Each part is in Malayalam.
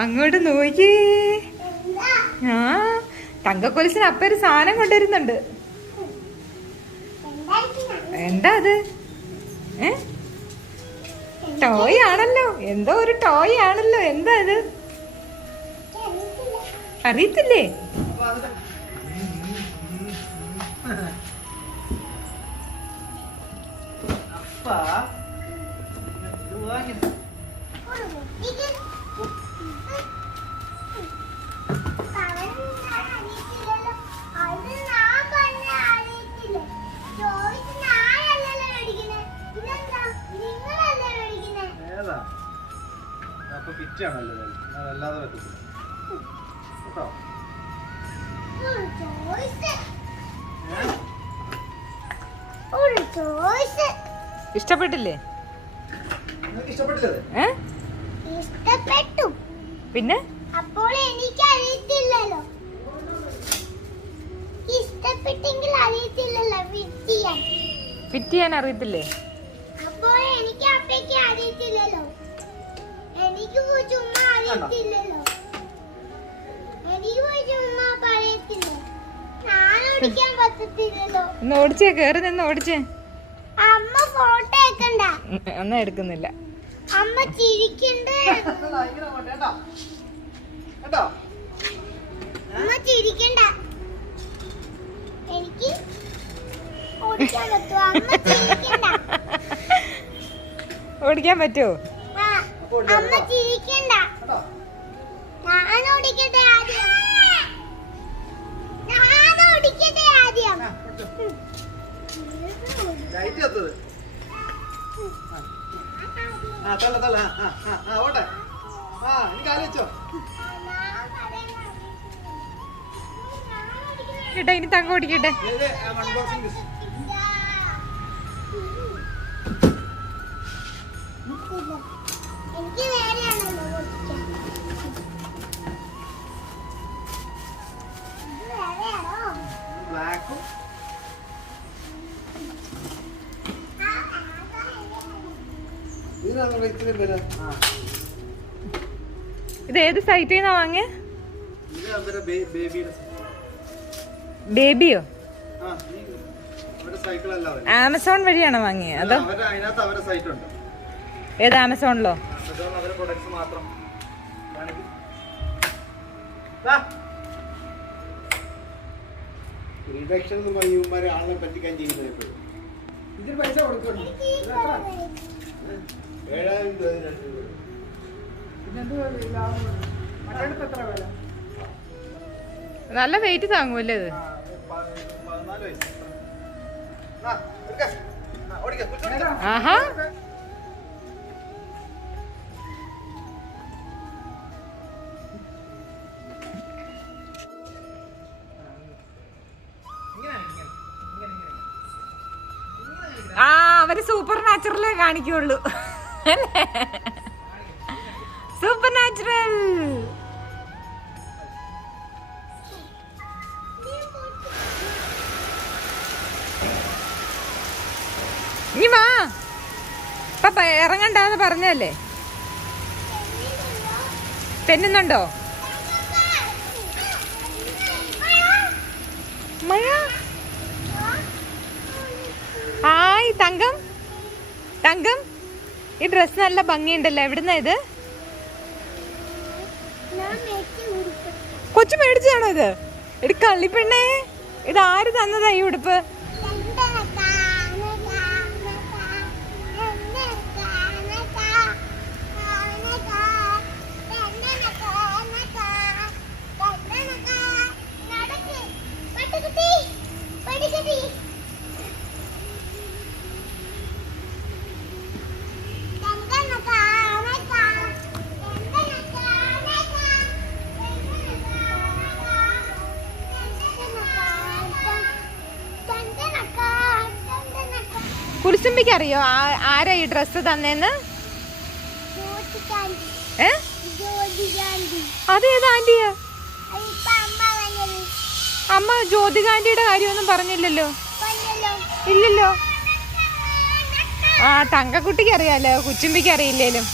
അങ്ങോട്ട് നോക്കി. ആ തങ്കക്കൊലുസിന് അപ്പ ഒരു സാധനം കൊണ്ടുവരുന്നുണ്ട്. എന്താ അത്? ടോയ് ആണല്ലോ. എന്തോ ഒരു ടോയ് ആണല്ലോ. എന്താ അത്? അറിയത്തില്ലേ? ഇഷ്ടപ്പെട്ടില്ലേ? ഇഷ്ടപ്പെട്ടു. പിന്നെ അപ്പോൾ എനിക്ക് അറിയത്തില്ലല്ലോ. ഇഷ്ടപ്പെട്ടെങ്കിൽ അറിയത്തില്ലല്ലോ. ഫിറ്റ് ചെയ്യാൻ അറിയത്തില്ലേ? അപ്പോൾ എനിക്ക് അപ്പയ്ക്ക് അറിയത്തില്ലല്ലോ. എനിക്ക് ചുമ്മാ അറിയത്തില്ലല്ലോ. എനിക്ക് ചുമ്മാ പറയത്തില്ല. ഞാൻ ഓടിക്കാൻ പറ്റത്തില്ലല്ലോ. ഒന്ന് ഓടിച്ചേ, കേറി നിന്ന് ഓടിച്ചേ. അമ്മ ഫോട്ടോ എടുക്കണ്ട. ഒന്നും എടുക്കുന്നില്ല. അമ്മ ചിരിക്കണ്ട. അമ്മ ചിരിക്കണ്ട. എനിക്ക് ഓടിക്കാൻ പറ്റുമോ? അമ്മ ചിരിക്കണ്ട. ഓടിക്കാൻ പറ്റുമോ? അമ്മ ചിരിക്കണ്ട. ഞാൻ ഓടിക്കട്ടെ ആദ്യം. ഞാൻ ഓടിക്കട്ടെ ആദ്യം. കേട്ടാ, ഇനി തങ്ക ഓടിക്കട്ടെ. എനിക്ക് നേരെയാണല്ലോ ഓടിക്കാൻ. ഇത് ഏത് സൈറ്റിൽ നിന്നാ വാങ്ങിയ? ബേബിയോ? ആമസോൺ വഴിയാണോ വാങ്ങിയത്? അതോ ഏത് ആമസോണിലോ? ആളെ പറ്റിക്കാൻ ചെയ്യുന്നത് ഇതിന് പൈസ കൊടുക്കണം. നല്ല വെയിറ്റ് താങ്ങൂല്ലേ ഇത്? ആഹാ, അവര് സൂപ്പർ നാച്ചുറലേ കാണിക്കുള്ളൂ. Super natural. ഇനി വാ, ഇപ്പൊ ഇറങ്ങണ്ടെന്ന് പറഞ്ഞല്ലേ? തെന്നുന്നുണ്ടോ മഴ? ഹായ് തങ്കം. തങ്കം, ഈ ഡ്രസ് നല്ല ഭംഗിയുണ്ടല്ലോ. എവിടുന്നാ ഇത്? കൊച്ചു മേടിച്ചതാണോ ഇത്? എടി കള്ളിപ്പെണ്ണേ, ഇത് ആര് തന്നതാ ഈ ഉടുപ്പ്? കുരിശുമ്പിക്ക് അറിയോ ആരാ ഈ ഡ്രസ് തന്നേന്ന്? അതേതാ ആന്റിയാ? അമ്മ ജ്യോതികാന്റിയുടെ കാര്യമൊന്നും പറഞ്ഞില്ലല്ലോ. ഇല്ലല്ലോ. ആ തങ്കക്കുട്ടിക്ക് അറിയാലോ, കുച്ചുമ്പിക്ക് അറിയില്ലേലും.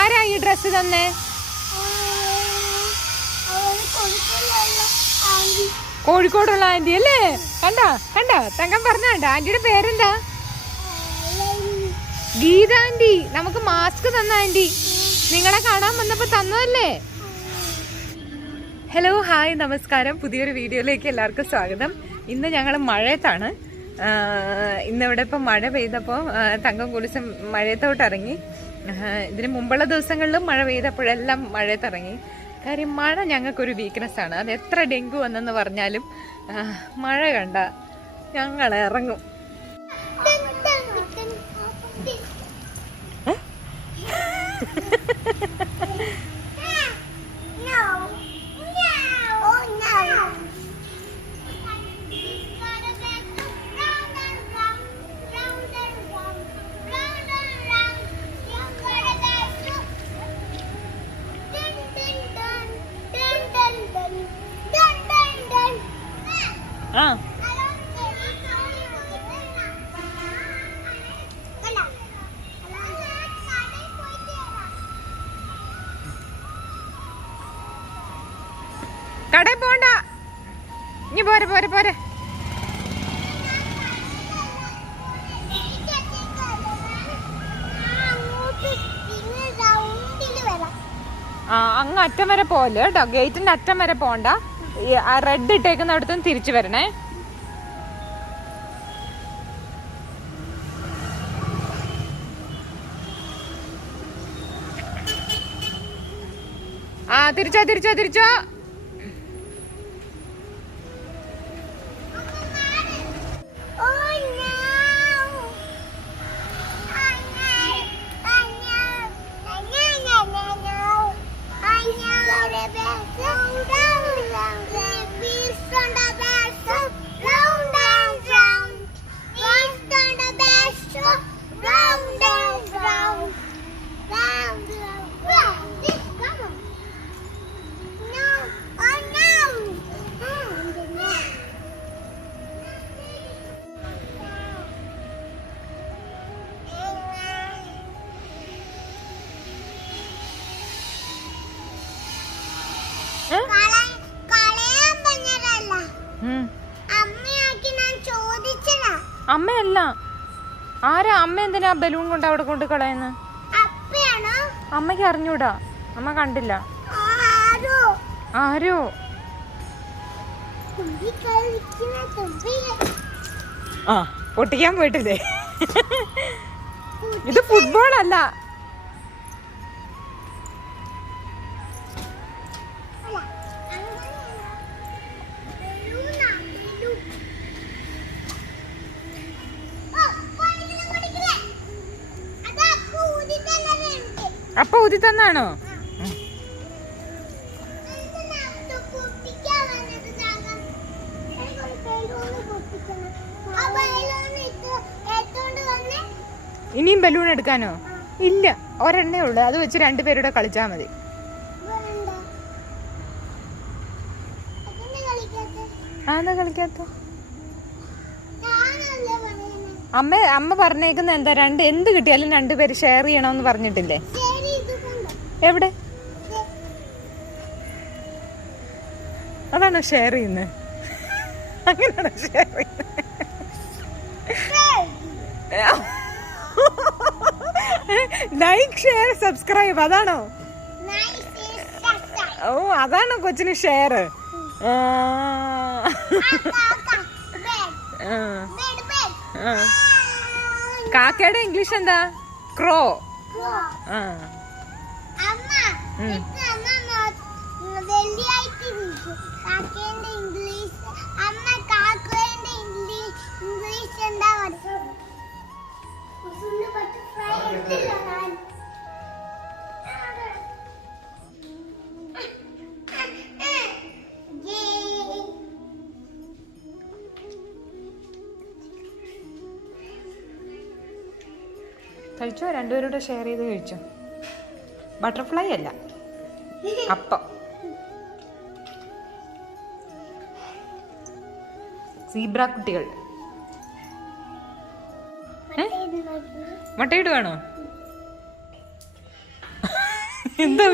ആരാ ഈ ഡ്രസ് തന്നേ? കോഴിക്കോടുള്ള ആന്റി അല്ലേ? കണ്ടോ കണ്ടോ തങ്കം പറഞ്ഞ ആന്റിയുടെ പേരെന്താ? ഗീത ആന്റി. നമുക്ക് മാസ്ക് തന്ന ആന്റി നിങ്ങളെ കാണാൻ വന്നപ്പോ തന്നതല്ലേ? ഹലോ, ഹായ്, നമസ്കാരം. പുതിയൊരു വീഡിയോയിലേക്ക് എല്ലാവർക്കും സ്വാഗതം. ഇന്ന് ഞങ്ങൾ മഴയത്താണ്. ഇന്നിവിടെ ഇപ്പം മഴ പെയ്തപ്പോൾ തങ്കം കുളിച്ച് മഴയത്തോട്ട് ഇറങ്ങി. ഇതിന് മുമ്പുള്ള ദിവസങ്ങളിലും മഴ പെയ്തപ്പോഴെല്ലാം മഴയത്തിറങ്ങി. കാര്യം മഴ ഞങ്ങൾക്കൊരു വീക്ക്നെസ്സാണ്. അത് എത്ര ഡെങ്കു വന്നെന്ന് പറഞ്ഞാലും മഴ കണ്ട ഞങ്ങൾ ഇറങ്ങും. കടയിൽ പോണ്ട, ഇനി പോരെ പോരെ പോരെ. അങ്ങ് അറ്റം വരെ പോലെ കേട്ടോ, ഗേറ്റിന്റെ അറ്റം വരെ പോണ്ട. റെഡ് ഇട്ടേക്കുന്ന അവിടുന്ന് തിരിച്ചു വരണേ. തിരിച്ചോ തിരിച്ചോ തിരിച്ചോ. അമ്മയല്ല. ആരാ അമ്മ? എന്തിനാ ബലൂൺ കൊണ്ട് അവിടെ കൊണ്ട് കളയുന്ന? അമ്മയ്ക്ക് അറിഞ്ഞൂടാ, അമ്മ കണ്ടില്ല. ആരോ പൊട്ടിക്കാൻ പോയിട്ടില്ലേ? ഇത് ഫുട്ബോൾ അല്ല. അപ്പൊ ഊതി തന്നാണോ? ഇനിയും ബലൂൺ എടുക്കാനോ? ഇല്ല, ഒരെണ്ണേ ഉള്ളു. അത് വെച്ച് രണ്ടുപേരുടെ കളിച്ചാ മതി. അതെന്താ കളിക്കാത്ത? അമ്മ പറഞ്ഞേക്കുന്ന എന്താ, എന്ത് കിട്ടിയാലും രണ്ടുപേര് ഷെയർ ചെയ്യണമെന്ന് പറഞ്ഞിട്ടില്ലേ? എവിടെ? അതാണോ ഷെയർ ചെയ്യുന്നത്? അങ്ങനെയാണോ ഷെയർ ചെയ്യുന്നത്? ലൈക്ക്, ഷെയർ, സബ്സ്ക്രൈബ്, അതാണോ? ഓ, അതാണോ കൊച്ചിന് ഷെയർ? കാക്കയുടെ ഇംഗ്ലീഷ് എന്താ? ക്രോ. കഴിച്ചോ? രണ്ടുപേരോട് ഷെയർ ചെയ്ത് കഴിച്ചോ. ബട്ടർഫ്ലൈ അല്ല, അപ്പം. സീബ്ര കുട്ടികൾ. മുട്ടയിടുവാണോ? എന്താ